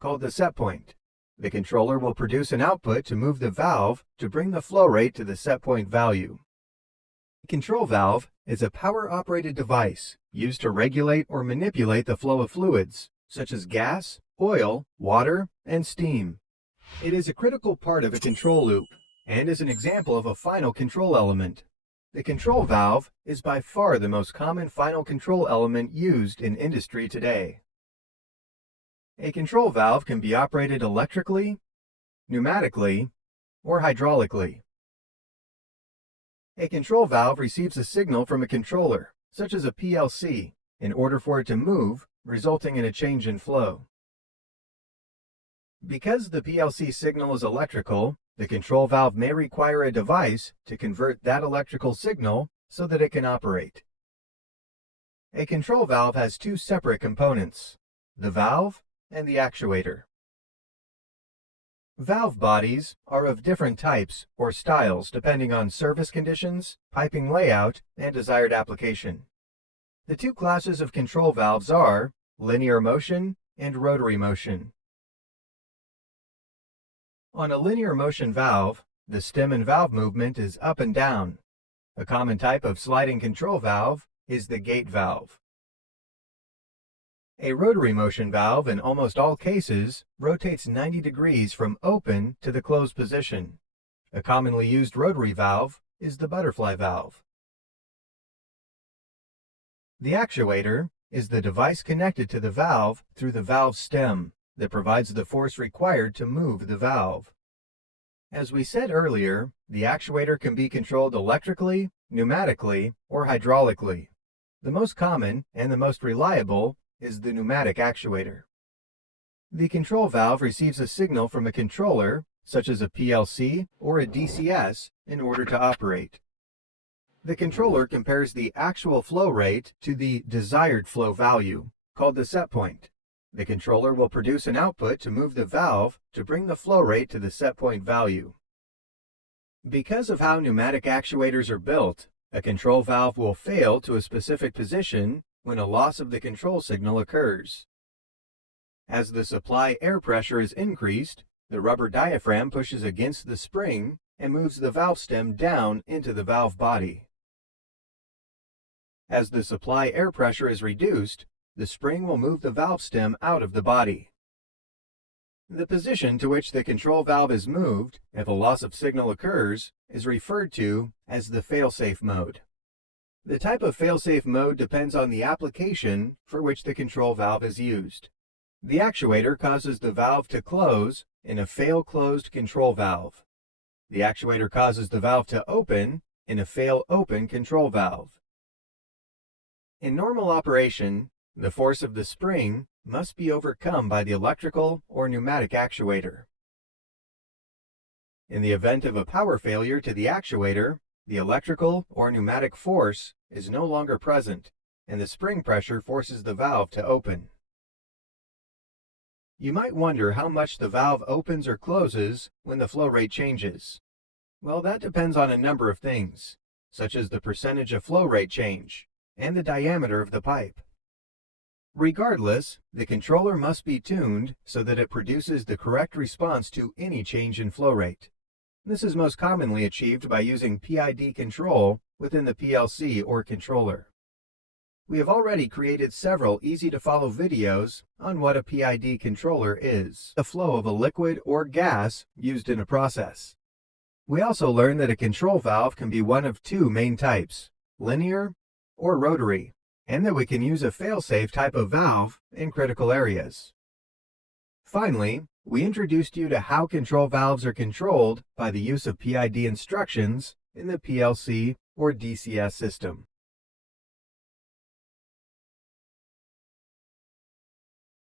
called the set point. The controller will produce an output to move the valve to bring the flow rate to the set point value. The control valve is a power-operated device used to regulate or manipulate the flow of fluids, such as gas, oil, water, and steam. It is a critical part of a control loop and is an example of a final control element. The control valve is by far the most common final control element used in industry today. A control valve can be operated electrically, pneumatically, or hydraulically. A control valve receives a signal from a controller, such as a PLC, in order for it to move, resulting in a change in flow. Because the PLC signal is electrical, the control valve may require a device to convert that electrical signal so that it can operate. A control valve has two separate components, the valve and the actuator. Valve bodies are of different types or styles depending on service conditions, piping layout, and desired application. The two classes of control valves are linear motion and rotary motion. On a linear motion valve, the stem and valve movement is up and down. A common type of sliding control valve is the gate valve. A rotary motion valve in almost all cases rotates 90 degrees from open to the closed position. A commonly used rotary valve is the butterfly valve. The actuator is the device connected to the valve through the valve stem that provides the force required to move the valve. As we said earlier, the actuator can be controlled electrically, pneumatically, or hydraulically. The most common and the most reliable is the pneumatic actuator. The control valve receives a signal from a controller, such as a PLC or a DCS, in order to operate. The controller compares the actual flow rate to the desired flow value, called the set point. The controller will produce an output to move the valve to bring the flow rate to the set point value. Because of how pneumatic actuators are built, a control valve will fail to a specific position when a loss of the control signal occurs. As the supply air pressure is increased, the rubber diaphragm pushes against the spring and moves the valve stem down into the valve body. As the supply air pressure is reduced, the spring will move the valve stem out of the body. The position to which the control valve is moved, if a loss of signal occurs, is referred to as the fail-safe mode. The type of fail-safe mode depends on the application for which the control valve is used. The actuator causes the valve to close in a fail-closed control valve. The actuator causes the valve to open in a fail-open control valve. In normal operation, the force of the spring must be overcome by the electrical or pneumatic actuator. In the event of a power failure to the actuator, the electrical or pneumatic force is no longer present, and the spring pressure forces the valve to open. You might wonder how much the valve opens or closes when the flow rate changes. Well, that depends on a number of things, such as the percentage of flow rate change and the diameter of the pipe. Regardless, the controller must be tuned so that it produces the correct response to any change in flow rate. This is most commonly achieved by using PID control within the PLC or controller. We have already created several easy-to-follow videos on what a PID controller is, the flow of a liquid or gas used in a process. We also learned that a control valve can be one of two main types, linear or rotary, and that we can use a fail-safe type of valve in critical areas. Finally, we introduced you to how control valves are controlled by the use of PID instructions in the PLC or DCS system.